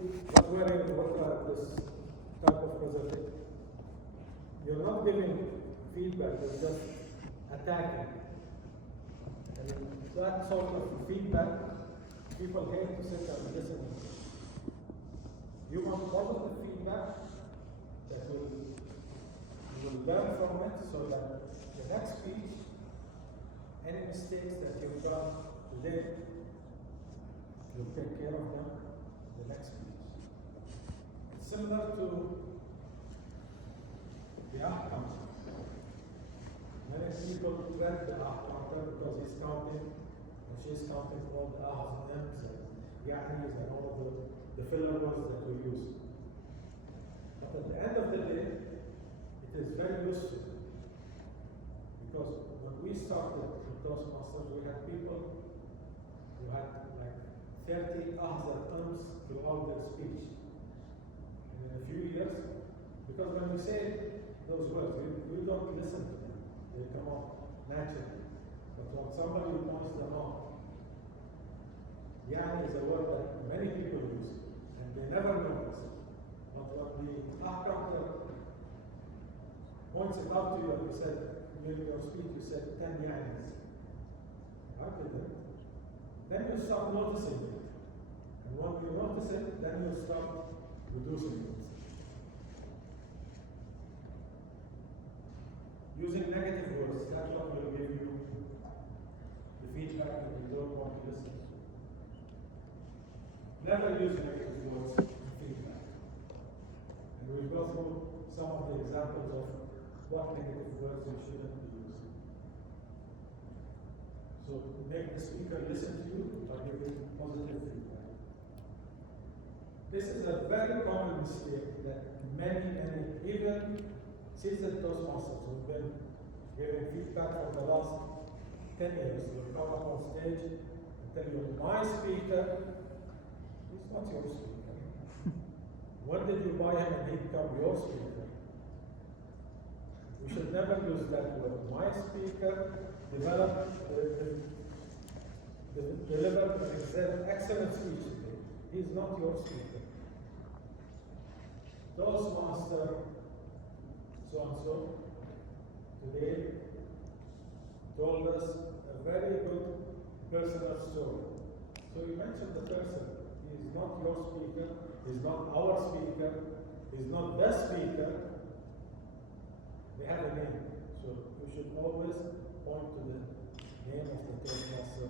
was wearing this type of presentation. You're not giving feedback, you're just attacking. And that sort of feedback, people hate to sit and listen. You want positive feedback that you will learn from it so that the next speech, any mistakes that you've done today, you'll take care of them in the next speech. It's similar to the outcome. Many people dread the outcome because he's counting and she's counting all the ahs and ems and yanis and all of the filler words that we use. But at the end of the day, it is very useful because when we started in Toastmasters, we had people who had like 30 ahs and ems throughout their speech. And in a few years, because when we say those words, we don't listen to them. They come out naturally. But when somebody points them out, yani is a word that many people use, and they never notice it. But when the counter points it out to you, and you said, in your speech, you said 10 yanis. Okay, then you start noticing it. And when you notice it, then you start reducing it. Using negative words, that one will give you the feedback that you don't want to listen to. Never use negative words in feedback. And we'll go through some of the examples of what negative words you shouldn't be using. So make the speaker listen to you by giving positive feedback. This is a very common mistake that many, even seasoned Toastmasters who've been giving feedback for the last 10 years will come up on stage and tell you, my speaker is not your speaker. When did you buy him and he become your speaker? We should never use that word. My speaker delivered an excellent speech today. He is not your speaker. Toastmaster so-and-so today told us a very good personal story. So you mentioned the person. He is not your speaker, he is not our speaker, he is not the speaker. They have a name. So you should always point to the name of the Toastmaster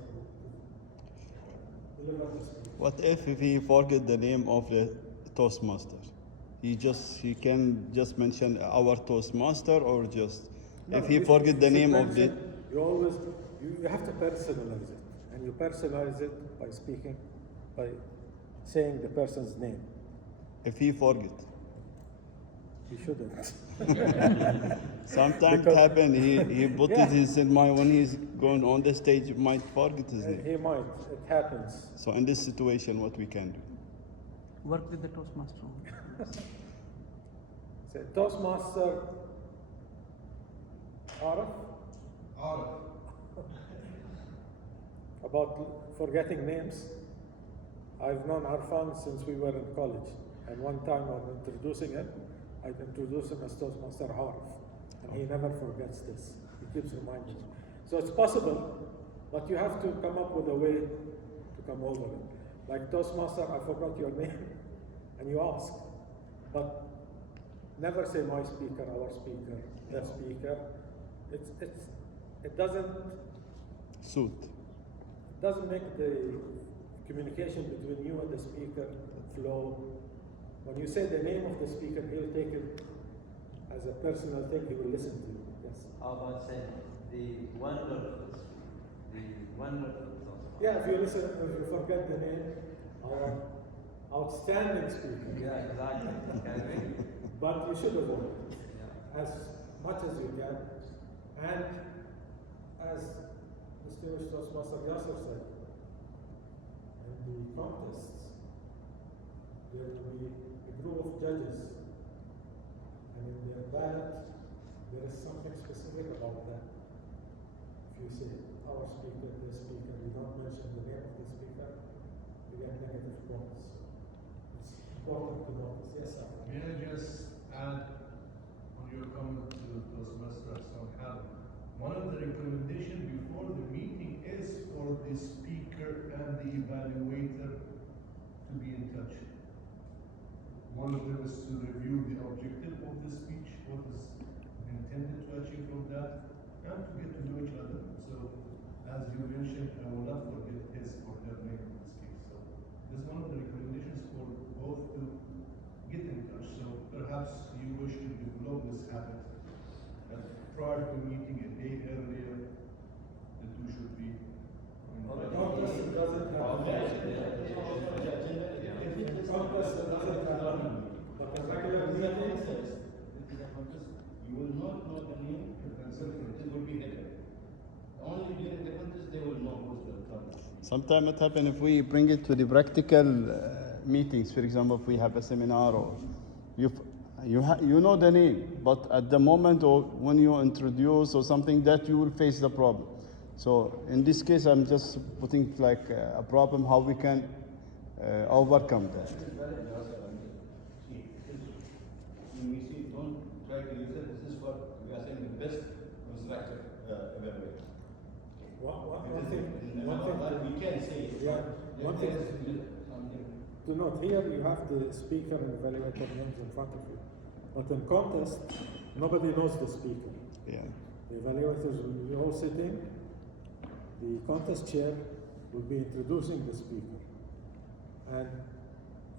who delivered the speech. What if he forget the name of the Toastmaster? He can just mention our Toastmaster, or just No, if he forget the name of the. You have to personalize it, and you personalize it by speaking, by saying the person's name. If he forget. He shouldn't. Sometimes it happen. He put it in mind when he's going on the stage. He might forget his name. He might. It happens. So in this situation, what we can do? Work with the Toastmaster. Say, Toastmaster Arif? About forgetting names. I've known Arfan since we were in college. And one time when introducing him, I introduced him as Toastmaster Arif. And he never forgets this. He keeps reminding me. So it's possible, but you have to come up with a way to come over it. Like Toastmaster, I forgot your name. And you ask. But never say my speaker, our speaker, their speaker. It doesn't Suit. doesn't make the communication between you and the speaker flow. When you say the name of the speaker, he'll take it as a personal thing. He will listen to you. Yes. How about saying the wonderful? Yeah. If you forget the name, our outstanding speaker. Yeah, exactly. Can we? But you should avoid it Yeah. as much as you can. And as distinguished Toastmaster Yasser said, in the contests, there will be a group of judges, and in their ballot, there is something specific about that. If you say our speaker, this speaker, you don't mention the name of the speaker, you get negative points. It's important to notice. Yes, sir. May I just add on your comment to Toastmaster somehow? One of the recommendations before the meeting is for the speaker and the evaluator to be in touch. One of them is to review the objective of the speech, what is intended to achieve from that, and to get to know each other. So, as you mentioned, I will not forget his or her name in this case. So, this is one of the recommendations for both to get in touch. So, perhaps you wish to develop this habit. Prior to meeting a day earlier, the two should be. Congress doesn't have. Congress doesn't have. But the regular meetings, You will not know the name, it will be hidden. Only during the contest they will know who's the target. Sometimes it happens if we bring it to the practical meetings. For example, if we have a seminar or you know the name, but at the moment or when you introduce or something that you will face the problem. So in this case, I'm just putting like a problem how we can overcome that. When we say don't try to use it, this is for, we are saying the best constructive evaluation. one thing, We can say it. Yeah, but one there thing- is something. to note, here you have the speaker and evaluator names in front of you. But in contest, nobody knows the speaker. Yeah. The evaluators will be all sitting. The contest chair will be introducing the speaker. And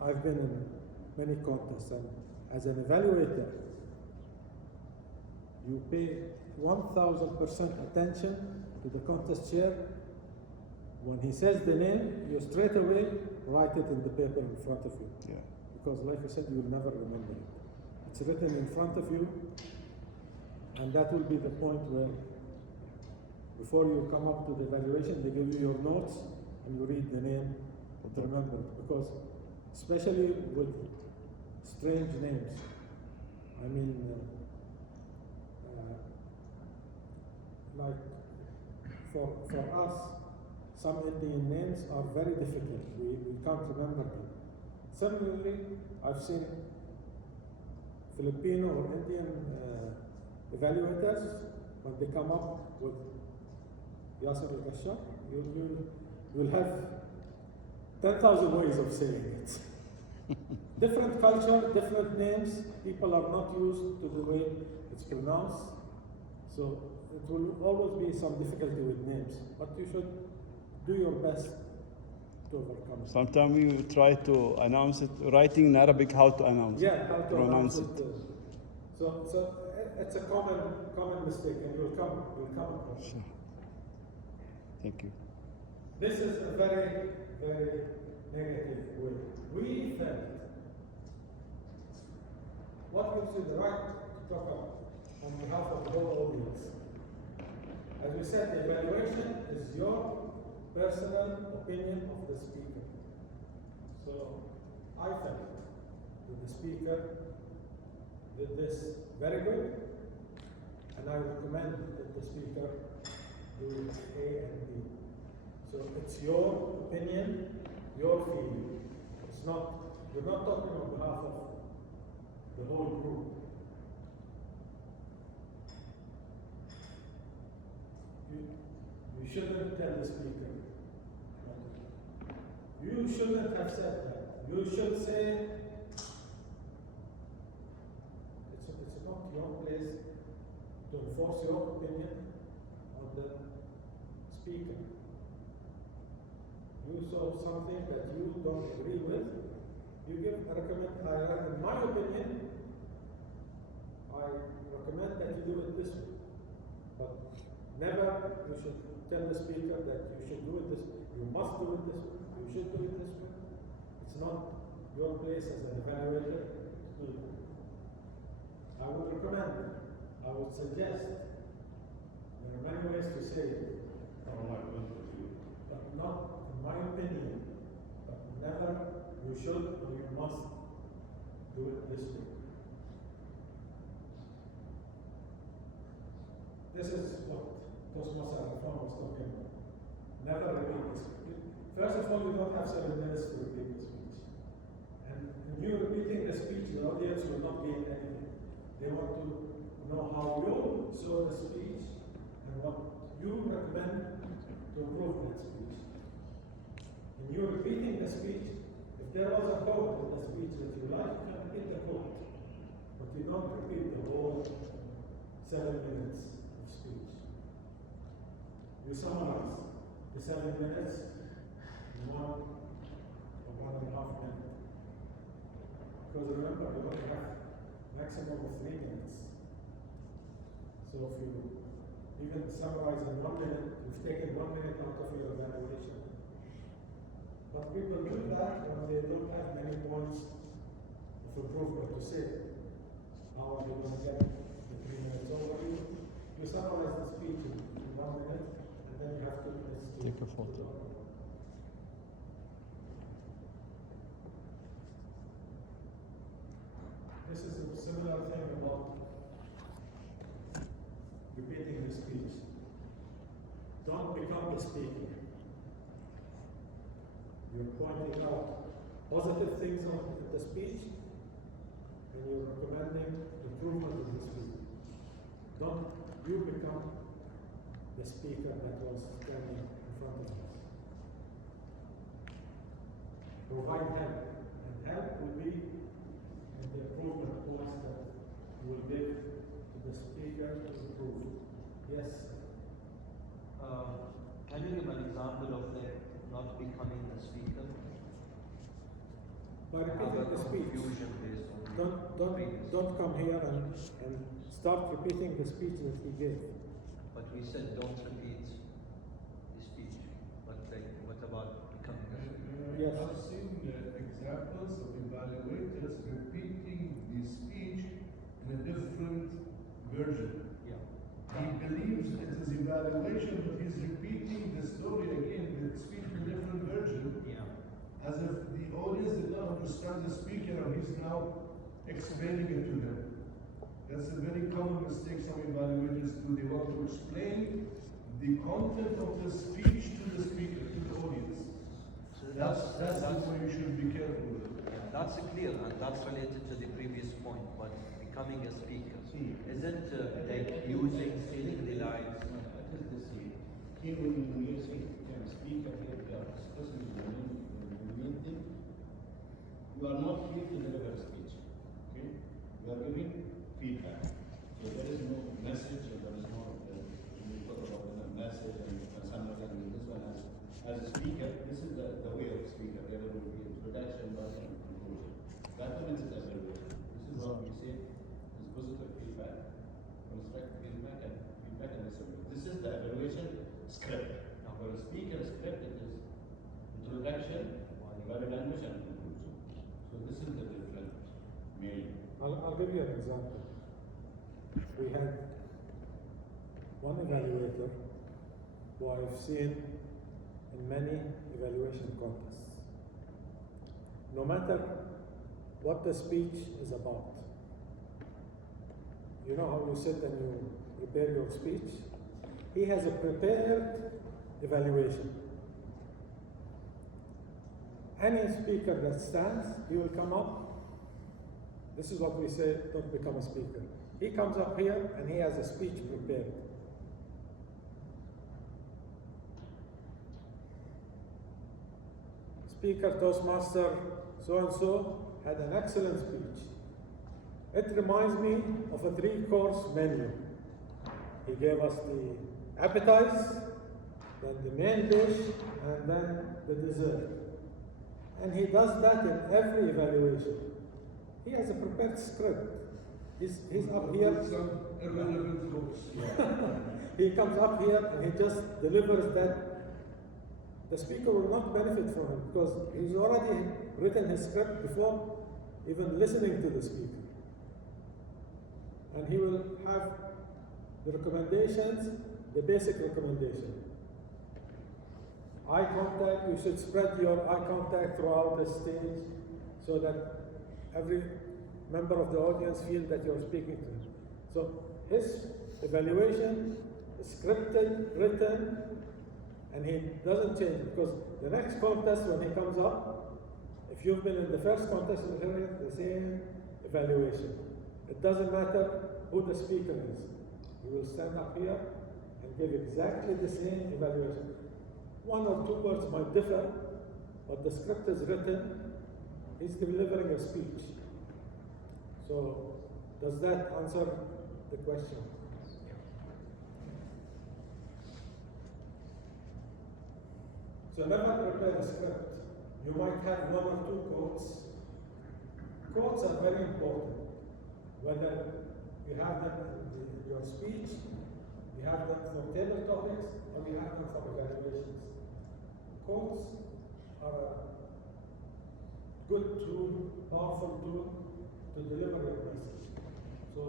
I've been in many contests, and as an evaluator, you pay 1000% attention to the contest chair. When he says the name, you straight away write it in the paper in front of you. Yeah. Because like I said, you'll never remember it. It's written in front of you, and that will be the point where, before you come up to the evaluation, they give you your notes, and you read the name to remember it. Because, especially with strange names, I mean, like for us, some Indian names are very difficult. We can't remember them. Similarly, I've seen Filipino or Indian evaluators, when they come up with Yasser al-Kashaf, you'll have 10,000 ways of saying it. Different culture, different names, people are not used to the way it's pronounced, so it will always be some difficulty with names, but you should do your best to overcome it. Sometimes we try to announce it, writing in Arabic how to announce it, Yeah, how to pronounce announce it. So it's a common mistake, and you'll come across it. Thank you. This is a very, very negative way. We felt what gives you the right to talk on behalf of the whole audience. As we said, the evaluation is your personal opinion of the speaker. So I felt that the speaker did this very good, and I recommend that the speaker do A and B. So it's your opinion, your feeling. It's not, you're not talking on behalf of the whole group. You shouldn't tell the speaker. You shouldn't have said that. You should say, it's not your place to enforce your opinion on the speaker. You saw something that you don't agree with, you give a recommend. In my opinion, I recommend that you do it this way. But never you should tell the speaker that you should do it this way. You must do it this way. You should do it this way. It's not your place as an evaluator to do that. I would recommend, I would suggest, there are many ways to say it, but not in my opinion, but never you should or you must do it this way. This is what Toastmaster Al-Fam was talking about. Never repeat this. First of all, you don't have 7 minutes to repeat the speech. And you They want to know how you saw the speech and what you recommend to improve that speech. And you're repeating the speech. If there was a quote in the speech that you like, you can repeat the quote. But you don't repeat the whole 7 minutes of speech. You summarize the 7 minutes in 1 or 1.5 minutes. Because remember, you only have maximum of 3 minutes. So if you even summarize in 1 minute, you've taken 1 minute out of your evaluation. But people do that when they don't have many points of improvement to say. How are they going to get the 3 minutes over? You summarize the speech in 1 minute, and then you have 2 minutes to Take a photo. This is a similar thing about repeating the speech. Don't become the speaker. You're pointing out positive things on the speech, and you're recommending improvement in the speech. Don't you become the speaker that was standing in front of us. Provide help, and help will be in the improvement points that you will give to the speaker to improve. Yes. Can you give an example of them not becoming the speaker? By repeating the speech. Confusion based on previous. Don't come here and start repeating the speech that he gave. But we said don't repeat the speech. But what about becoming a speaker? Yes. I've seen examples of evaluators repeating the speech in a different version. Yeah. He believes it is evaluation, but he's repeating the story again, the speech in a different version, Yeah. as if the audience did not understand the speaker and he's now explaining it to them. That's a very common mistake some evaluators do. They want to explain the content of the speech to the speaker, to the audience. So That's the way you should be careful with it. yeah, that's clear, and that's related to the previous point. But becoming a speaker isn't like using stating the lines. What is this here? Here when you say speaker here, we are discussing the main thing. You are not here to deliver a speech. Okay? You are giving feedback. So there is no message, or there is no when we talk about the message and summary and this one as a speaker, this is the way of speaker. There will be introduction, but and conclusion. That one is evaluation. This is what we say is positive feedback, constructive feedback, and assessment. This is the evaluation script. Now, for a speaker script, it is introduction, body language, and conclusion. So this is the different main. I'll give you an example. We had one evaluator who I've seen in many evaluation contests. No matter what the speech is about, you know how you sit and you prepare your speech? He has a prepared evaluation. Any speaker that stands, he will come up. This is what we say, don't become a speaker. He comes up here and he has a speech prepared. Speaker, Toastmaster, so-and-so had an excellent speech. It reminds me of a 3-course menu. He gave us the appetizer, then the main dish, and then the dessert. And he does that in every evaluation. He has a prepared script. He's up here. Some irrelevant books. He comes up here and he just delivers that. The speaker will not benefit from him because he's already written his script before even listening to the speaker. And he will have the recommendations, the basic recommendation. Eye contact, you should spread your eye contact throughout the stage so that every member of the audience feels that you're speaking to him. So his evaluation is scripted, written, and he doesn't change it because the next contest when he comes up, if you've been in the first contest, you'll hear the same evaluation. It doesn't matter who the speaker is. You will stand up here and give exactly the same evaluation. One or two words might differ, but the script is written. He's delivering a speech. So, does that answer the question? So never prepare a script. You might have one or two quotes. Quotes are very important. Whether you have them in your speech, you have them for table topics, or you have them for evaluations. Quotes are a good tool, powerful tool to deliver your message. So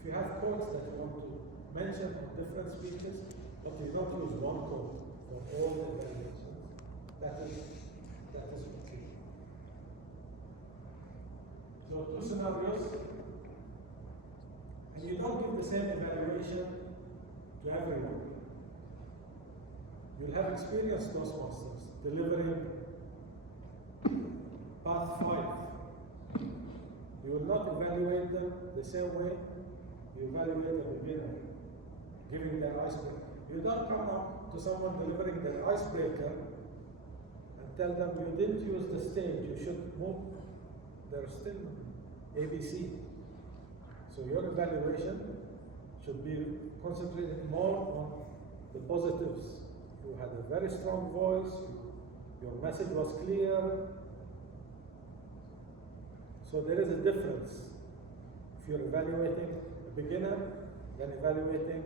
if you have quotes that you want to mention on different speeches, but you don't use one quote for all the evaluations, that is okay. So two scenarios, and you don't give the same evaluation to everyone. You'll have experienced Toastmasters delivering Path 5. You will not evaluate them the same way you evaluate a beginner, giving their icebreaker. You don't come up to someone delivering their icebreaker and tell them you didn't use the stage, you should move. They're still ABC. So your evaluation should be concentrated more on the positives. You had a very strong voice, your message was clear. So there is a difference if you're evaluating a beginner than evaluating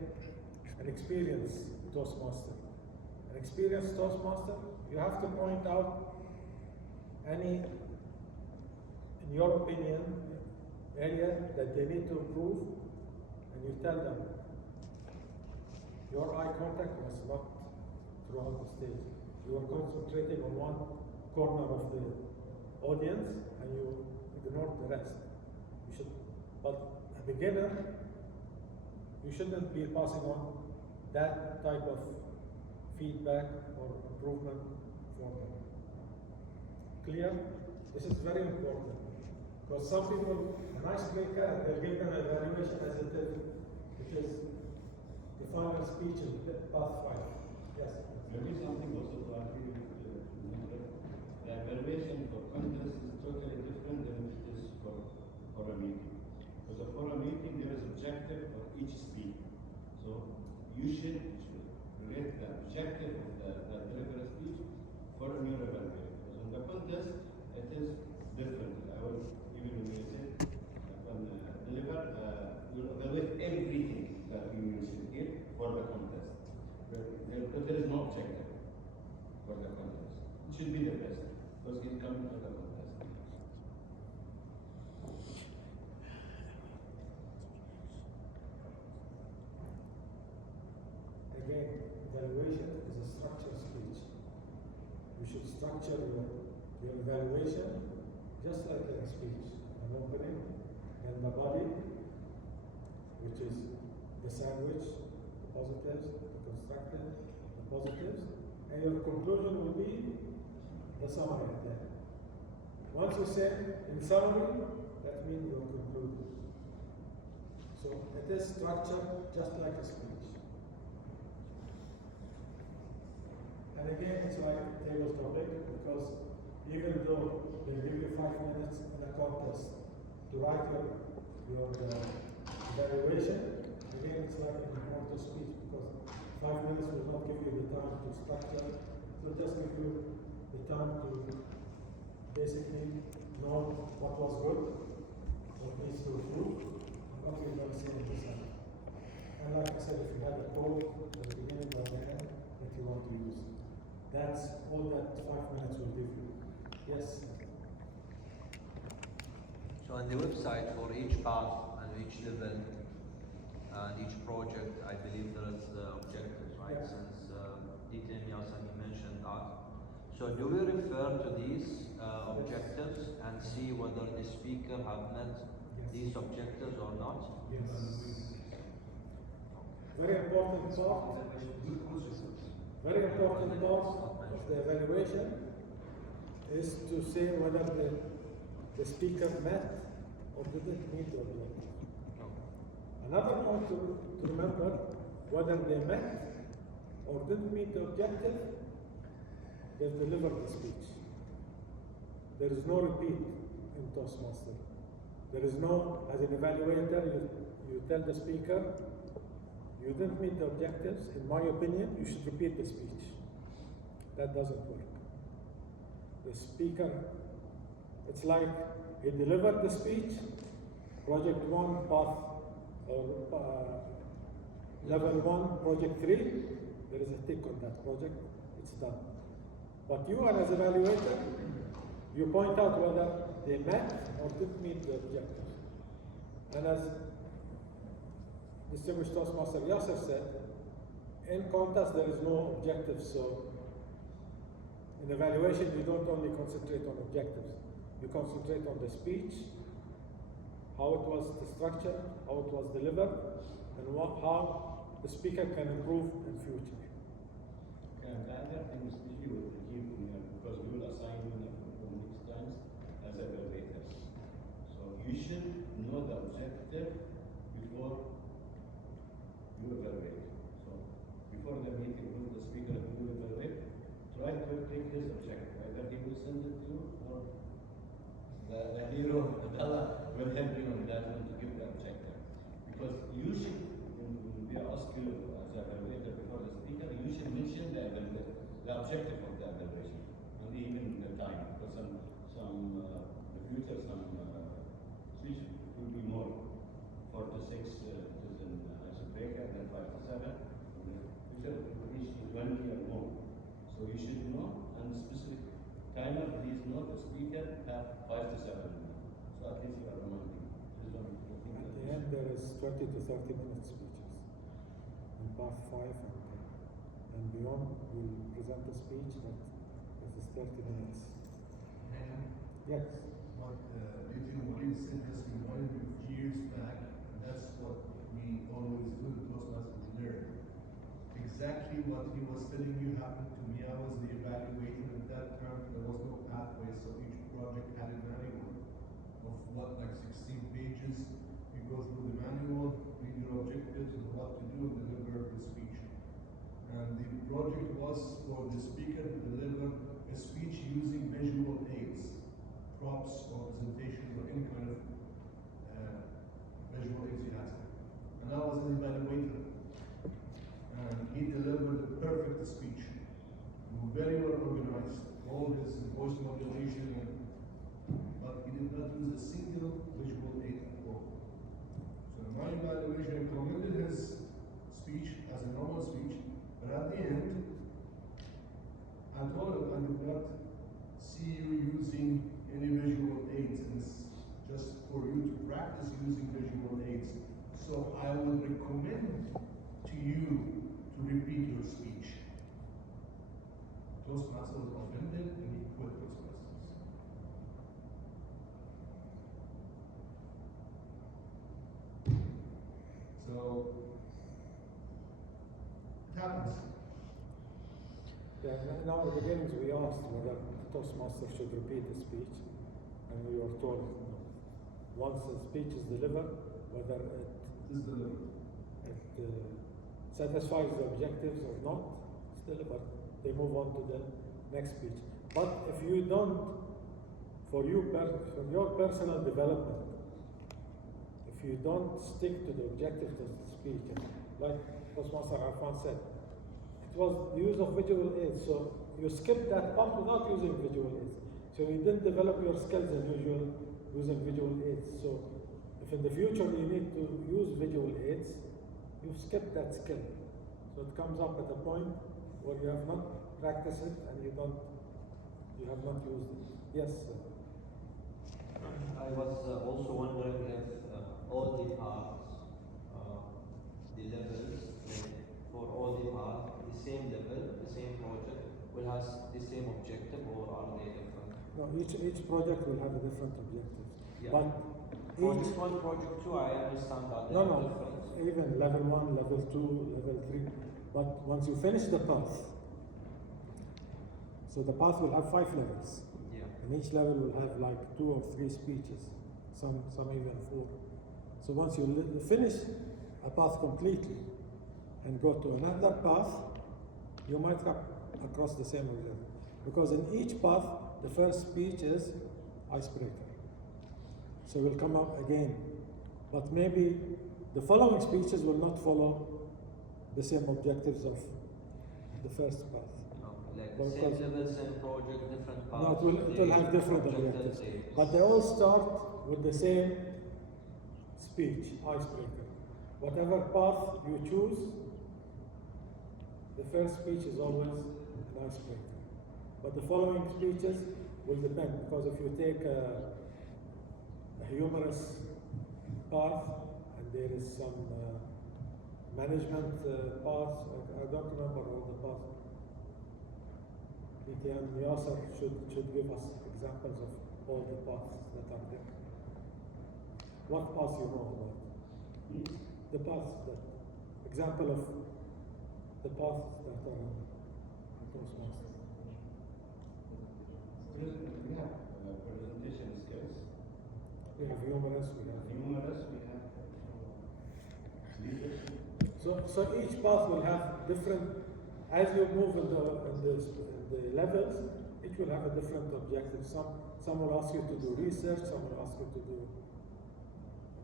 an experienced Toastmaster. An experienced Toastmaster, you have to point out any, in your opinion, area that they need to improve, and you tell them. Your eye contact was not throughout the stage. You were concentrating on one corner of the audience, and you ignored the rest. You should, but a beginner, you shouldn't be passing on that type of feedback or improvement for them. Clear? This is very important. Because some people, an icebreaker, they'll give them an evaluation as it is. It is the final speech in Path 5. Yes? Maybe something also to agree with the evaluation for contest is totally different than it is for a meeting. Because for a meeting, there is objective for each speaker. So you should relate the objective of the delivery speech for your evaluation. Because in the contest, it is different. I will even when you say deliver, you evaluate everything that you mentioned here for the contest. But there is no objective for the contest. It should be the best because it comes for the contest. Again, evaluation is a structured speech. You should structure your evaluation just like in a speech. An opening, and the body, which is the sandwich, the positives, the constructive, the positives, and your conclusion will be the summary at the end. Once you say in summary, that means you're concluded. So it is structured just like a speech. And again, it's like a table topic because even though they give you 5 minutes in a contest to write your evaluation, again, it's like an impromptu speech because 5 minutes will not give you the time to structure. So just give you the time to basically know what was good, what needs to improve, and what you're going to say in the end. And like I said, if you have a quote at the beginning or the end that you want to use, that's all that 5 minutes will give you. Yes? So on the website for each path and each level and each project, I believe there is objectives, right? Yeah. Since DTM Yasin mentioned that. So do we refer to these objectives and see whether the speaker have met these objectives or not? Yes. Very important part. Very important part of the evaluation is to say whether the speaker met or didn't meet the objective. Another point to remember, whether they met or didn't meet the objective, they've delivered the speech. There is no repeat in Toastmaster. There is no, as an evaluator, you tell the speaker, you didn't meet the objectives, in my opinion, you should repeat the speech. That doesn't work. The speaker, it's like he delivered the speech, project 1, path, or level 1, project 3, there is a tick on that project, it's done. But you as evaluator, you point out whether they met or didn't meet the objectives. And as Distinguished Toastmaster Yasser said, in contest there is no objectives, so in evaluation you don't only concentrate on objectives, you concentrate on the speech, how it was structured, how it was delivered, and how the speaker can improve in future. And the other thing, especially with the key, because we will assign you for next times as evaluators. So you should know the objective before you evaluate. So before the meeting with the speaker who will evaluate, try to take his objective. Either he will send it to you or the hero, Abdullah, will help you on that one to give the objective. Because you should, when we ask you as an evaluator before the speaker, you should mention the objective of the evaluation and even the time. Because some the future, some speech will be more 4 to 6 is in icebreaker, and then 5 to 7. And the future will reach to 20 or more. So you should know, and specific timer, please note the speaker have 5 to 7 minutes. So at least you are reminding. Please don't think At that the this- end there is 20 to 30 minute speeches. In part 5 and beyond, we'll present a speech, but this is 30 minutes. Yes. But you think what you said just reminded me of years back, and that's what we always do in Toastmasters learn. Exactly what he was telling you happened to me. I was the evaluator at that term. There was no pathway, so each project had a manual of what, like 16 pages. You go through the manual, read your objectives and what to do, and deliver the speech. And the project was for the speaker to deliver a speech using visual aids, props or presentations or any kind of visual aids you had. And I was an evaluator. And he delivered a perfect speech. Very well organized, all his voice modulation, but he did not use a single visual aid at all. So in my evaluation, I commended his speech as a normal speech, but at the end, I told him I did not see you using any visual aids, and it's just for you to practice using visual aids. So I would recommend to you to repeat your speech. Toastmaster was offended and he quit Toastmasters. So, it happens. Yeah, in our beginnings we asked whether the Toastmaster should repeat the speech, and we were told no. Once the speech is delivered, whether This is the it satisfies the objectives or not, it's delivered. They move on to the next speech. But if you don't, for your personal development, if you don't stick to the objectives of the speech, like Toastmaster Arfan said, it was the use of visual aids, so you skipped that part without using visual aids. So you didn't develop your skills as usual using visual aids. So if in the future you need to use visual aids, you skip that skill. So it comes up at a point where you have not practiced it and you have not used it. Yes, sir. I was also wondering if all the parts, the levels, for all the parts, the same level, the same project, will have the same objective, or are they different? No, each project will have a different objective. Yeah. But For each this one, project 2, I understand that there no, are no, different. even level 1, level 2, level 3. But once you finish the path, so the path will have 5 levels. Yeah. And each level will have like 2 or 3 speeches, some even 4. So once you finish a path completely and go to another path, you might come across the same objective. Because in each path, the first speech is icebreaker. So we'll come up again. But maybe the following speeches will not follow the same objectives of the first path. Like Because- same level, same project, different paths. No, it will have different objectives. But they all start with the same speech, icebreaker. Whatever path you choose, the first speech is always an icebreaker. But the following speeches will depend, because if you take a humorous path and there is some management paths, I don't remember all the paths. ETM Yasser should give us examples of all the paths that are there. What paths you know about? The paths that, example of the paths that are in Toastmasters. We have presentation skills, We have humorous, we have. humorous, we have leadership. So each path will have different, as you move in the levels, each will have a different objective. Some will ask you to do research, some will ask you to do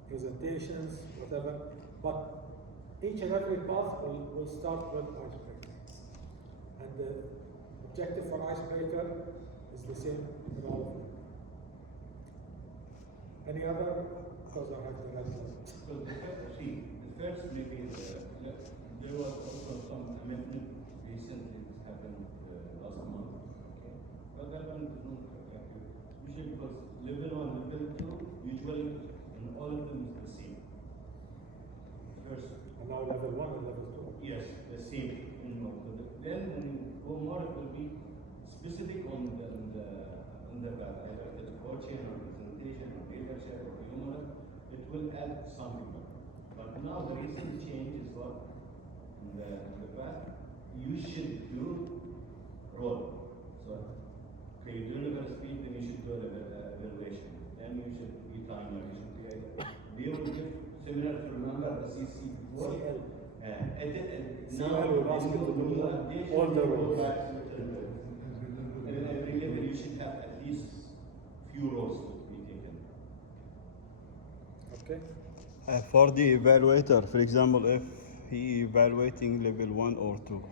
presentations, whatever. But each and every path will start with icebreaker. And the objective for icebreaker is the same in all of them. Any other? Because I have the red light. So the first maybe, there was also some amendment recently that happened last month. Okay. But that one is not effective. Usually because level 1, level 2, usually in all of them is the same. First, And now level 1 and level 2. yes, the same. Then when you go more, it will be specific on the either the coaching or presentation or leadership or humor. It will add some people. But now the recent change is what in the past you should do role. So okay, you deliver a speech, then you should do evaluation. Then you should be timer. You should be able to give similar to remember the CC before. CL. Now will ask you to do all the roles. And in every level you should have at least few roles to be taken. Okay? For the evaluator, for example, if he evaluating level 1 or 2,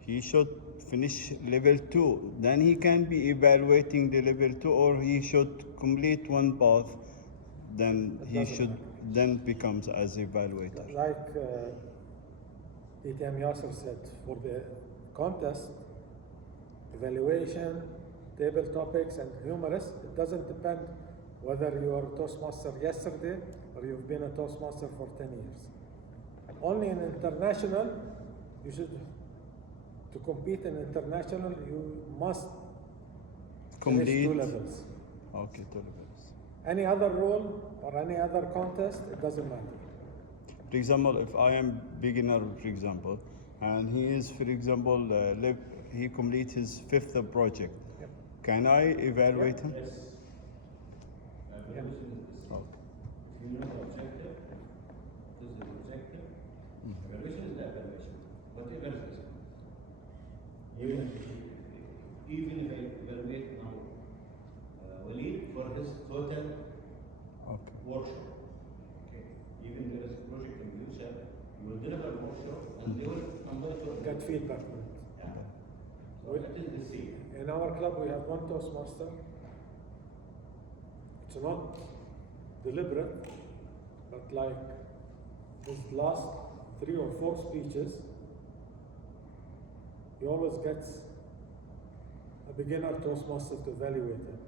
he should finish level 2, then he can be evaluating the level 2, or he should complete one path, then That he doesn't should matter. then becomes as evaluator. Like ETM Yasser said, for the contest, evaluation, table topics, and humorous, it doesn't depend whether you are a Toastmaster yesterday or you've been a Toastmaster for 10 years. Only in international, you should, to compete in international, you must finish 2 Complete. levels. Okay, 2 levels. Any other role or any other contest, it doesn't matter. For example, if I am beginner, for example, and he is, for example, he complete his 5th project, Yep. can I evaluate him? Yes. Evaluation is the same. Okay. If you know the objective, this is the objective. Evaluation is the evaluation. Whatever is the same. Even if I evaluate now Walid for his total Okay. workshop. Okay. Even there is a project in future, you will deliver a workshop and they will convert to Get feedback on it. Yeah. So it is the same. In our club, we have one Toastmaster. It's not deliberate, but like his last 3 or 4 speeches, he always gets a beginner Toastmaster to evaluate him.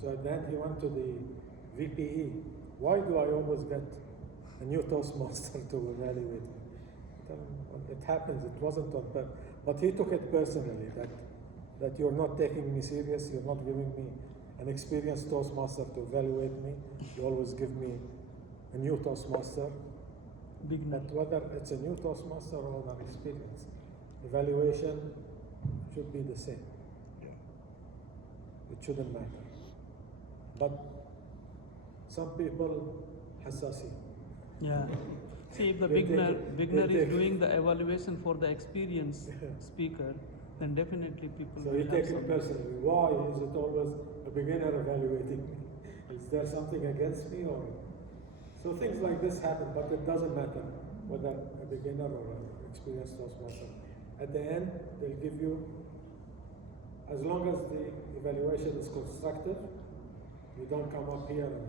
So at the end, he went to the VPE. Why do I always get a new Toastmaster to evaluate me? It happens, it wasn't on purpose. But he took it personally, that you're not taking me serious, you're not giving me an experienced Toastmaster to evaluate me. You always give me a new Toastmaster. Beginner. But whether it's a new Toastmaster or an experienced, evaluation should be the same. It shouldn't matter. But some people hassasi. Yeah. See, if the They take beginner, it- beginner they is take- doing the evaluation for the experienced speaker, then definitely people So will you have take some. it personally. Why is it always a beginner evaluating me? Is there something against me or? So things like this happen, but it doesn't matter whether a beginner or an experienced Toastmaster. At the end, they'll give you, as long as the evaluation is constructive, you don't come up here and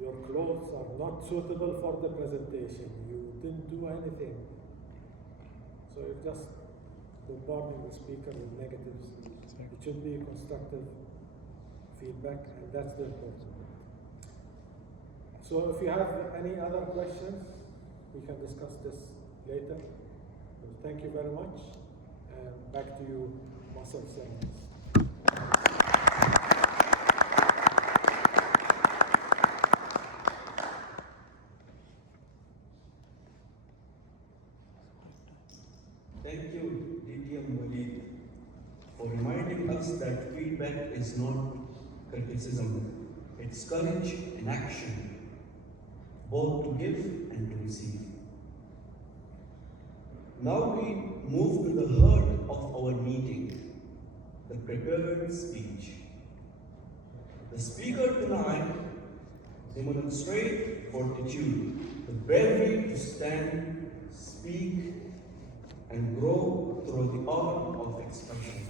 your clothes are not suitable for the presentation. You didn't do anything. So you're just bombarding the speaker with negatives. It should be constructive feedback, and that's the important part. So if you have any other questions, we can discuss this later. So thank you very much, and back to you, Muscle Sermons. Thank you, DTM Walid, for reminding us that feedback is not criticism. It's courage in action, both to give and to receive. Now we move to the heart of our meeting, the prepared speech. The speaker tonight demonstrates fortitude, the bravery to stand, speak, and grow through the art of expression.